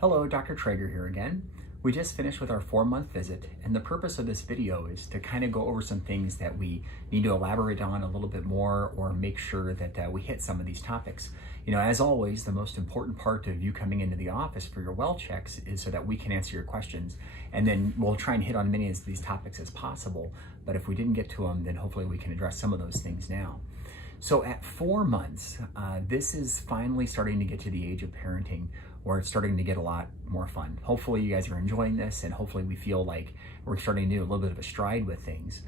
Hello, Dr. Traeger here again. We just finished with our 4-month visit, and the purpose of this video is to kind of go over some things that we need to elaborate on a little bit more or make sure that we hit some of these topics. You know, as always, the most important part of you coming into the office for your well checks is so that we can answer your questions, and then we'll try and hit on many of these topics as possible. But if we didn't get to them, then hopefully we can address some of those things now. So at 4 months, this is finally starting to get to the age of parenting where it's starting to get a lot more fun. Hopefully you guys are enjoying this, and hopefully we feel like we're starting to do a little bit of a stride with things.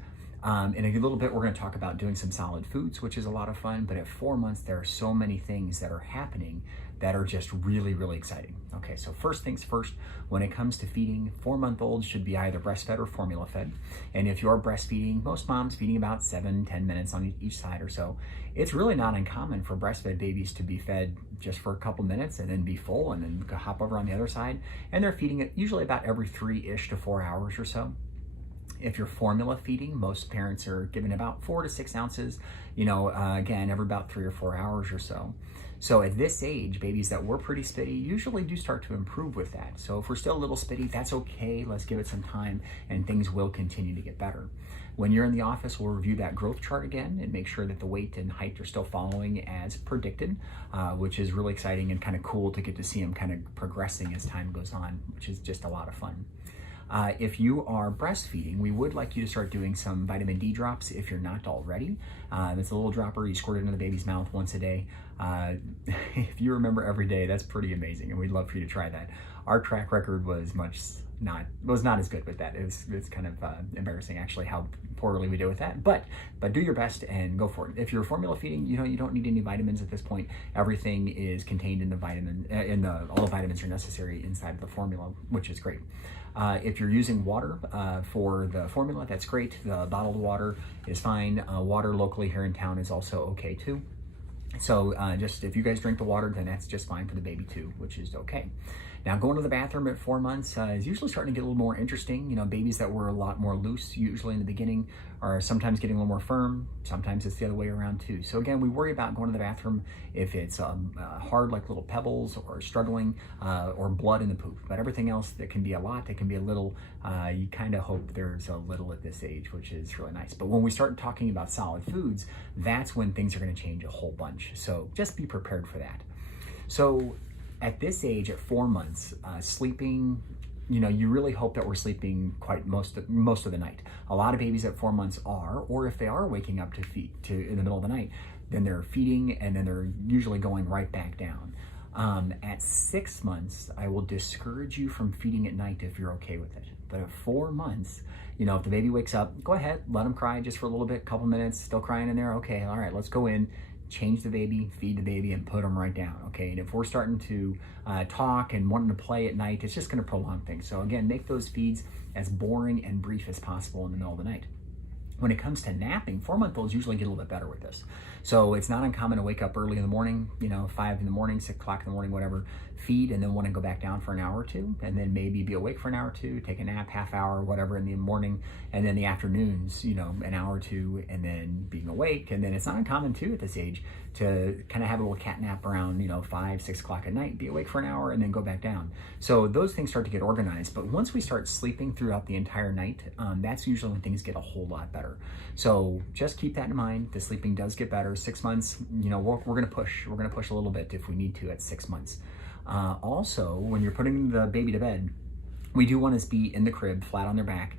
In a little bit, we're going to talk about doing some solid foods, which is a lot of fun. But at 4 months, there are so many things that are happening that are just really, really exciting. Okay, so first things first, when it comes to feeding, 4-month-olds should be either breastfed or formula fed. And if you're breastfeeding, most moms feeding about 7-10 minutes on each side or so. It's really not uncommon for breastfed babies to be fed just for a couple minutes and then be full and then hop over on the other side. And they're feeding it usually about every 3-ish to 4 hours or so. If you're formula feeding, most parents are giving about 4 to 6 ounces, again, every about 3 or 4 hours or so. So at this age, babies that were pretty spitty usually do start to improve with that. So if we're still a little spitty, that's okay. Let's give it some time and things will continue to get better. When you're in the office, we'll review that growth chart again and make sure that the weight and height are still following as predicted, which is really exciting and kind of cool to get to see them kind of progressing as time goes on, which is just a lot of fun. If you are breastfeeding, we would like you to start doing some vitamin D drops if you're not already. It's a little dropper you squirt it into the baby's mouth once a day. If you remember every day, that's pretty amazing, and we'd love for you to try that. Our track record was not as good with that. It's kind of embarrassing actually how poorly we did with that. But do your best and go for it. If you're formula feeding, you don't need any vitamins at this point. Everything is contained in the vitamin, all the vitamins are necessary inside the formula, which is great. If you're using water for the formula, that's great. The bottled water is fine. Water locally here in town is also okay too. So just if you guys drink the water, then that's just fine for the baby too, which is okay. Now, going to the bathroom at 4 months is usually starting to get a little more interesting. Babies that were a lot more loose usually in the beginning are sometimes getting a little more firm. Sometimes it's the other way around too. So again, we worry about going to the bathroom if it's hard, like little pebbles, or struggling, or blood in the poop. But everything else, that can be a lot, it can be a little. You kind of hope there's a little at this age, which is really nice. But when we start talking about solid foods, that's when things are going to change a whole bunch. So just be prepared for that. So at this age, at 4 months, sleeping, you really hope that we're sleeping quite most of the night. A lot of babies at 4 months are, or if they are waking up to feed in the middle of the night, then they're feeding and then they're usually going right back down. At 6 months, I will discourage you from feeding at night if you're okay with it. But at 4 months, if the baby wakes up, go ahead, let them cry just for a little bit, couple minutes, still crying in there. Okay, all right, let's go in, change the baby, feed the baby, and put them right down, okay? And if we're starting to talk and wanting to play at night, it's just gonna prolong things. So again, make those feeds as boring and brief as possible in the middle of the night. When it comes to napping, 4-month-olds usually get a little bit better with this. So it's not uncommon to wake up early in the morning, 5 in the morning, 6 o'clock in the morning, whatever, feed, and then want to go back down for an hour or two, and then maybe be awake for an hour or two, take a nap, half hour, whatever in the morning, and then the afternoons, an hour or two, and then being awake. And then it's not uncommon too at this age to kind of have a little cat nap around, 5, 6 o'clock at night, be awake for an hour, and then go back down. So those things start to get organized. But once we start sleeping throughout the entire night, that's usually when things get a whole lot better. So just keep that in mind. The sleeping does get better. 6 months, we're going to push. We're going to push a little bit if we need to at 6 months. Also, when you're putting the baby to bed, we do want to be in the crib, flat on their back.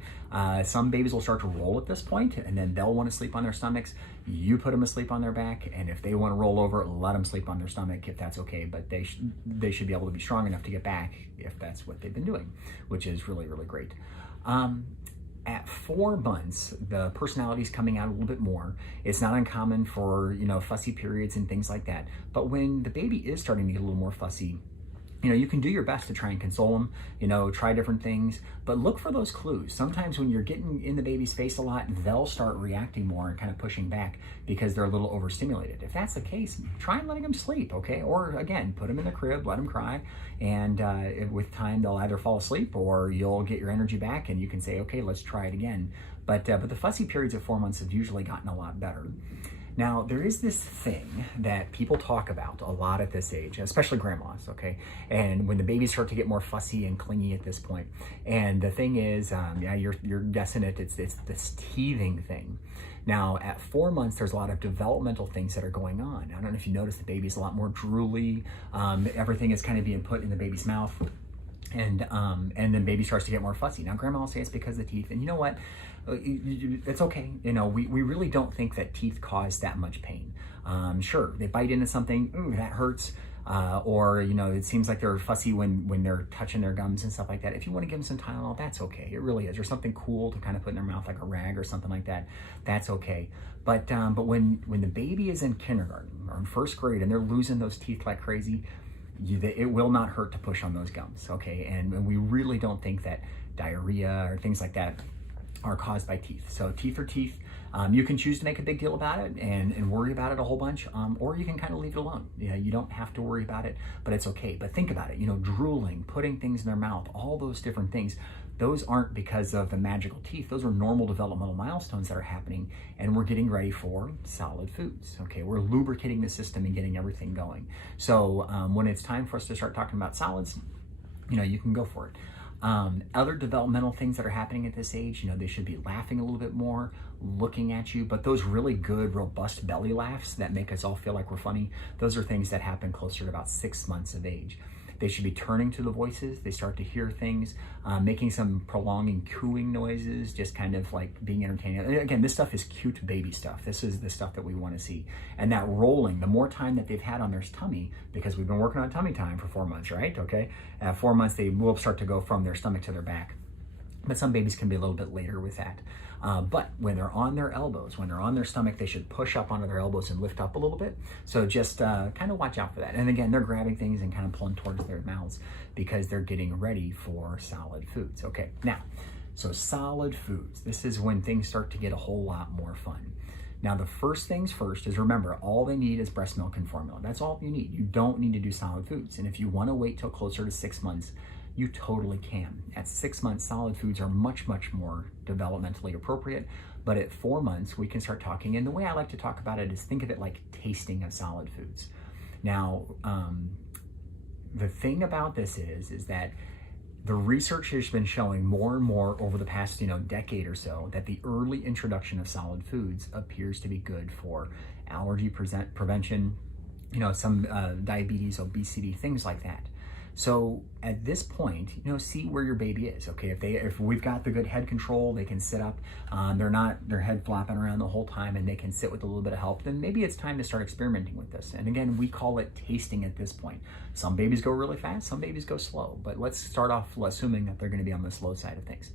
Some babies will start to roll at this point, and then they'll want to sleep on their stomachs. You put them asleep on their back, and if they want to roll over, let them sleep on their stomach if that's okay. But they should be able to be strong enough to get back if that's what they've been doing, which is really, really great. At 4 months, the personality's coming out a little bit more. It's not uncommon for, fussy periods and things like that. But when the baby is starting to get a little more fussy, you can do your best to try and console them, try different things, but look for those clues. Sometimes when you're getting in the baby's face a lot, they'll start reacting more and kind of pushing back because they're a little overstimulated. If that's the case, try and letting them sleep, okay? Or again, put them in the crib, let them cry, and with time, they'll either fall asleep or you'll get your energy back and you can say, okay, let's try it again. But the fussy periods at 4 months have usually gotten a lot better. Now, there is this thing that people talk about a lot at this age, especially grandmas, okay? And when the babies start to get more fussy and clingy at this point. And the thing is, yeah, you're guessing it, it's this teething thing. Now, at 4 months, there's a lot of developmental things that are going on. I don't know if you notice the baby's a lot more drooly. Everything is kind of being put in the baby's mouth. And then baby starts to get more fussy. Now, grandma will say it's because of the teeth. And you know what? It's okay. You know, we really don't think that teeth cause that much pain. Sure, they bite into something, ooh, that hurts. Or, you know, it seems like they're fussy when they're touching their gums and stuff like that. If you want to give them some Tylenol, that's okay. It really is. Or something cool to kind of put in their mouth, like a rag or something like that. That's okay. But when the baby is in kindergarten or in first grade and they're losing those teeth like crazy, it will not hurt to push on those gums, okay? And we really don't think that diarrhea or things like that are caused by teeth. So teeth are teeth. You can choose to make a big deal about it and worry about it a whole bunch, or you can kind of leave it alone. You don't have to worry about it, but it's okay. But think about it, you know, drooling, putting things in their mouth, all those different things, those aren't because of the magical teeth. Those are normal developmental milestones that are happening, and we're getting ready for solid foods, okay? We're lubricating the system and getting everything going. So when it's time for us to start talking about solids, you know, you can go for it. Other developmental things that are happening at this age, you know, they should be laughing a little bit more, looking at you, but those really good, robust belly laughs that make us all feel like we're funny, those are things that happen closer to about 6 months of age. They should be turning to the voices. They start to hear things, making some prolonging cooing noises, just kind of like being entertaining. And again, this stuff is cute baby stuff. This is the stuff that we want to see. And that rolling, the more time that they've had on their tummy, because we've been working on tummy time for 4 months, right? Okay. At 4 months, they will start to go from their stomach to their back. But some babies can be a little bit later with that. But when they're on their elbows, when they're on their stomach, they should push up onto their elbows and lift up a little bit. So just kind of watch out for that. And again, they're grabbing things and kind of pulling towards their mouths because they're getting ready for solid foods. Okay, now, so solid foods. This is when things start to get a whole lot more fun. Now, the first things first is remember, all they need is breast milk and formula. That's all you need. You don't need to do solid foods. And if you want to wait till closer to 6 months, you totally can. At 6 months, solid foods are much, much more developmentally appropriate. But at 4 months, we can start talking. And the way I like to talk about it is think of it like tasting of solid foods. Now, the thing about this is that the research has been showing more and more over the past, decade or so that the early introduction of solid foods appears to be good for allergy prevention, some diabetes, obesity, things like that. So at this point, see where your baby is. Okay, if we've got the good head control, they can sit up. They're not their head flopping around the whole time, and they can sit with a little bit of help. Then maybe it's time to start experimenting with this. And again, we call it tasting at this point. Some babies go really fast, some babies go slow. But let's start off assuming that they're going to be on the slow side of things.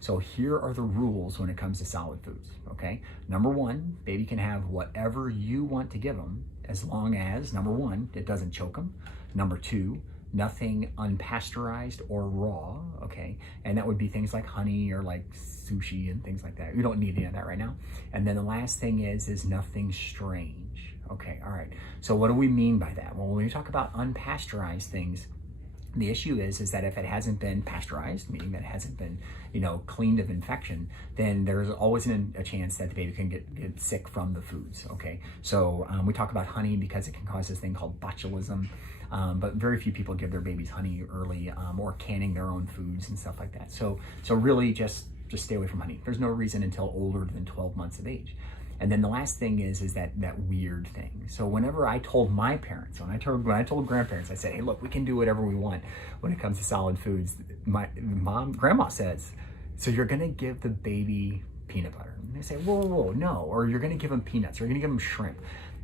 So here are the rules when it comes to solid foods. Okay, number one, baby can have whatever you want to give them, as long as number one, it doesn't choke them. Number two, nothing unpasteurized or raw, okay? And that would be things like honey or like sushi and things like that. We don't need any of that right now. And then the last thing is nothing strange. Okay, all right. So what do we mean by that? Well, when we talk about unpasteurized things, the issue is that if it hasn't been pasteurized, meaning that it hasn't been, cleaned of infection, then there's always a chance that the baby can get sick from the foods, okay? So we talk about honey because it can cause this thing called botulism. But very few people give their babies honey early, or canning their own foods and stuff like that. So really just stay away from honey. There's no reason until older than 12 months of age. And then the last thing is that weird thing. So whenever I told my parents, when I told grandparents, I said, hey, look, we can do whatever we want when it comes to solid foods. My grandma says, so you're gonna give the baby peanut butter? And they say, whoa, no. Or you're gonna give them peanuts, or you're gonna give them shrimp.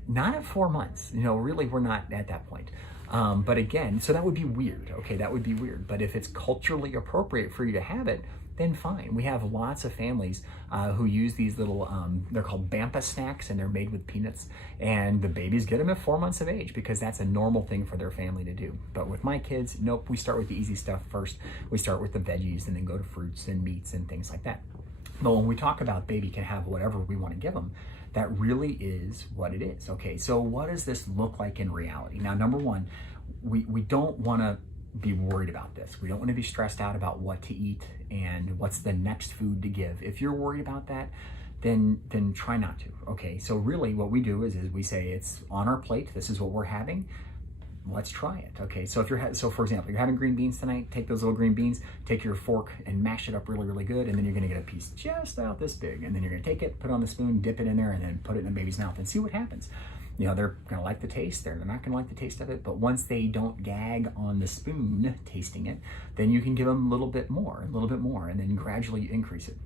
Not at 4 months, really, we're not at that point. But again, so that would be weird. Okay, that would be weird. But if it's culturally appropriate for you to have it, then fine. We have lots of families who use these little, they're called Bampa snacks, and they're made with peanuts. And the babies get them at 4 months of age because that's a normal thing for their family to do. But with my kids, nope, we start with the easy stuff first. We start with the veggies and then go to fruits and meats and things like that. But when we talk about baby can have whatever we want to give them, that really is what it is. Okay, so what does this look like in reality? Now, number one, we don't want to be worried about this. We don't want to be stressed out about what to eat and what's the next food to give. If you're worried about that, then try not to. Okay, so really what we do is we say it's on our plate. This is what we're having. Let's try it. Okay, so if so for example, you're having green beans tonight, take those little green beans, take your fork and mash it up really, really good, and then you're gonna get a piece just about this big, and then you're gonna take it, put it on the spoon, dip it in there, and then put it in the baby's mouth and see what happens. You know, they're gonna like the taste, they're not gonna like the taste of it, but once they don't gag on the spoon tasting it, then you can give them a little bit more, and then gradually increase it.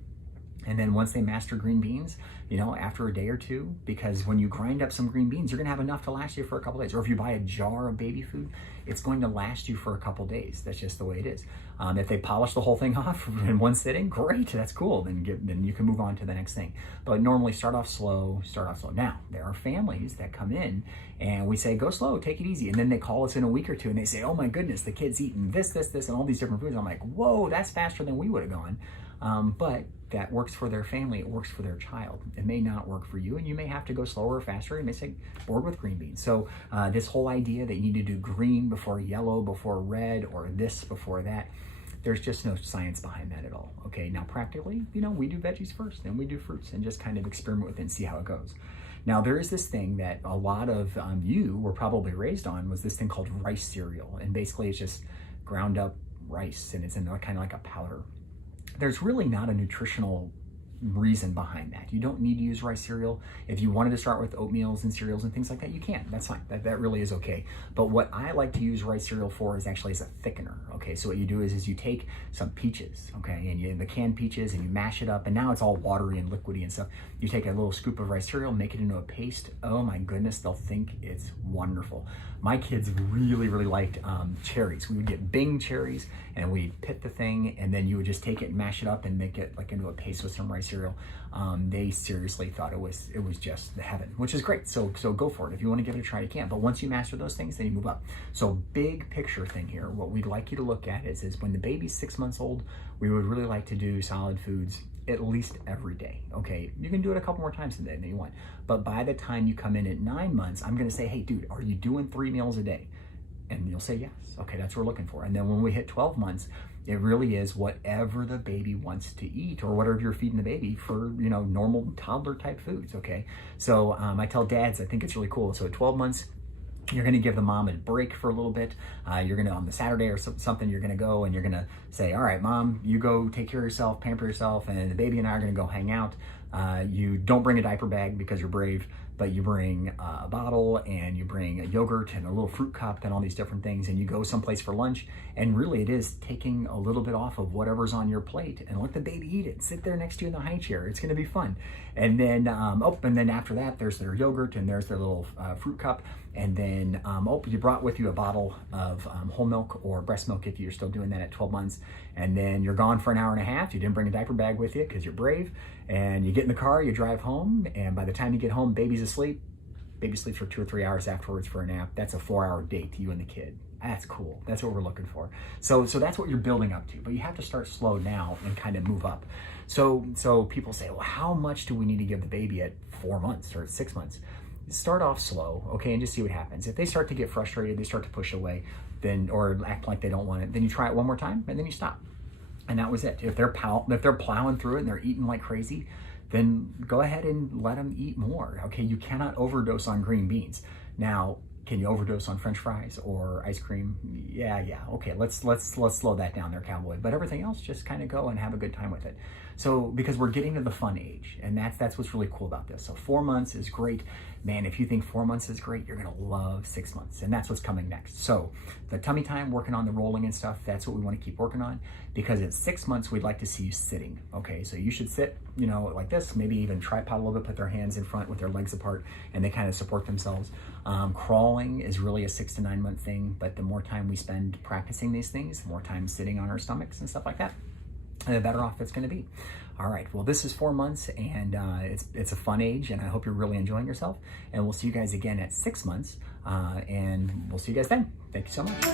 And then once they master green beans, you know, after a day or two, because when you grind up some green beans, you're gonna have enough to last you for a couple days. Or if you buy a jar of baby food, it's going to last you for a couple days. That's just the way it is. If they polish the whole thing off in one sitting, great, that's cool. Then you can move on to the next thing. But normally start off slow. Now, there are families that come in and we say, go slow, take it easy. And then they call us in a week or two and they say, oh my goodness, the kid's eating this, and all these different foods. I'm like, whoa, that's faster than we would have gone. But that works for their family, it works for their child. It may not work for you, and you may have to go slower or faster. You may say, bored with green beans. So this whole idea that you need to do green before yellow, before red, or this before that, there's just no science behind that at all. Okay, now practically, you know, we do veggies first, then we do fruits, and just kind of experiment with it and see how it goes. Now, there is this thing that a lot of you were probably raised on, was this thing called rice cereal. And basically it's just ground up rice, and it's in kind of like a powder. There's really not a nutritional reason behind that. You don't need to use rice cereal. If you wanted to start with oatmeals and cereals and things like that, you can. That's fine. That really is okay. But what I like to use rice cereal for is actually as a thickener. Okay, so what you do is you take some peaches, okay, and the canned peaches, and you mash it up, and now it's all watery and liquidy and stuff. You take a little scoop of rice cereal, make it into a paste. Oh my goodness, they'll think it's wonderful. My kids really, really liked cherries. We would get Bing cherries, and we'd pit the thing, and then you would just take it and mash it up and make it like into a paste with some rice cereal. They seriously thought it was just the heaven, which is great. So go for it. If you want to give it a try, you can. But once you master those things, then you move up. So big picture thing here, what we'd like you to look at is when the baby's 6 months old, we would really like to do solid foods at least every day. Okay, you can do it a couple more times a day than you want. But by the time you come in at 9 months, I'm gonna say, hey dude, are you doing 3 meals a day? And you'll say yes. Okay, that's what we're looking for. And then when we hit 12 months, it really is whatever the baby wants to eat, or whatever you're feeding the baby for, you know, normal toddler type foods. Okay, so I tell dads, I think it's really cool. So at 12 months, you're going to give the mom a break for a little bit. You're going to, on the Saturday or something, you're going to go and you're going to say, all right, mom, you go take care of yourself, pamper yourself, and the baby and I are going to go hang out. You don't bring a diaper bag because you're brave, but you bring a bottle, and you bring a yogurt and a little fruit cup and all these different things, and you go someplace for lunch. And really it is taking a little bit off of whatever's on your plate and let the baby eat it. Sit there next to you in the high chair. It's going to be fun. And then, and then after that, there's their yogurt and there's their little fruit cup. And then, you brought with you a bottle of whole milk or breast milk if you're still doing that at 12 months. And then you're gone for an hour and a half. You didn't bring a diaper bag with you because you're brave. And you get in the car, you drive home, and by the time you get home, baby's asleep. Baby sleeps for 2 or 3 hours afterwards for a nap. That's a 4-hour date, you and the kid. That's cool. That's what we're looking for. So that's what you're building up to, but you have to start slow now and kind of move up. So people say, well, how much do we need to give the baby at 4 months or at 6 months? Start off slow, okay, and just see what happens. If they start to get frustrated, they start to push away, then, or act like they don't want it, then you try it one more time and then you stop. And that was it. If they're plowing through it and they're eating like crazy, then go ahead and let them eat more. Okay, you cannot overdose on green beans. Now, can you overdose on French fries or ice cream? Yeah. Okay, let's slow that down there, cowboy. But everything else, just kind of go and have a good time with it. So because we're getting to the fun age, and that's what's really cool about this. So 4 months is great. Man, if you think 4 months is great, you're gonna love 6 months, and that's what's coming next. So the tummy time, working on the rolling and stuff, that's what we wanna keep working on, because at 6 months, we'd like to see you sitting, okay? So you should sit, you know, like this, maybe even tripod a little bit, put their hands in front with their legs apart, and they kind of support themselves. Crawling is really a 6 to 9 month thing, but the more time we spend practicing these things, the more time sitting on our stomachs and stuff like that, the better off it's going to be. All right, well, this is 4 months, and it's a fun age, and I hope you're really enjoying yourself. And we'll see you guys again at 6 months, and we'll see you guys then. Thank you so much.